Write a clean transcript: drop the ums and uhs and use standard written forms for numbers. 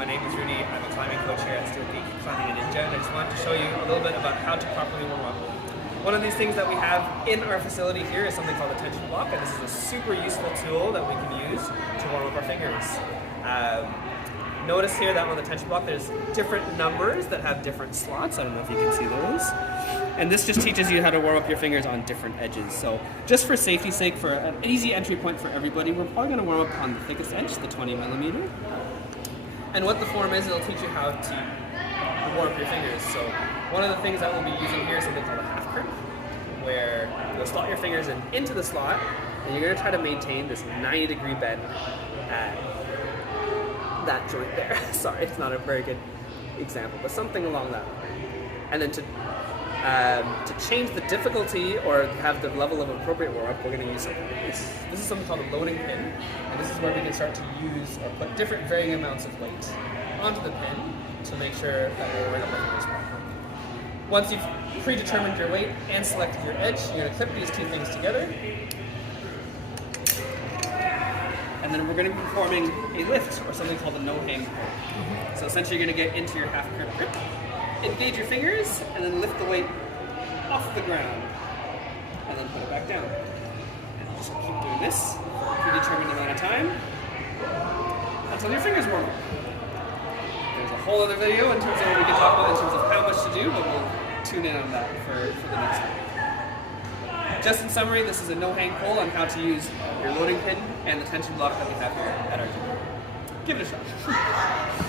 My name is Rudy. I'm a climbing coach here at Steel Peak Climbing a Ninja, and I just wanted to show you a little bit about how to properly warm up. One of these things that we have in our facility here is something called a tension block, and this is a super useful tool that we can use to warm up our fingers. Notice here that on the tension block there's different numbers that have different slots. I don't know if you can see those. And this just teaches you how to warm up your fingers on different edges. So just for safety's sake, for an easy entry point for everybody, we're probably going to warm up on the thickest edge, the 20 millimeter. And what the form is, it'll teach you how to warm up your fingers. So one of the things that we'll be using here is something called a half curve, where you'll slot your fingers into the slot, and you're going to try to maintain this 90-degree bend at that joint there. Sorry, it's not a very good example, but something along that line. And then to change the difficulty or have the level of appropriate warm-up, we're going to use something like this. This is something called a loading pin, and this is where we can start to use or put different varying amounts of weight onto the pin to make sure that we're warming up our fingers properly. Once you've predetermined your weight and selected your edge, you're going to clip these two things together, and then we're going to be performing a lift, or something called a no-hang pull. So essentially you're going to get into your half-curve grip, engage your fingers, and then lift the weight off the ground, and then put it back down. And you just keep doing this for a predetermined amount of time until your fingers warm up. There's a whole other video in terms of what we can talk about in terms of how much to do, but we'll tune in on that for the next one. Just in summary, this is a no-hang pull on how to use your loading pin and the tension block that we have here at our gym. Give it a shot.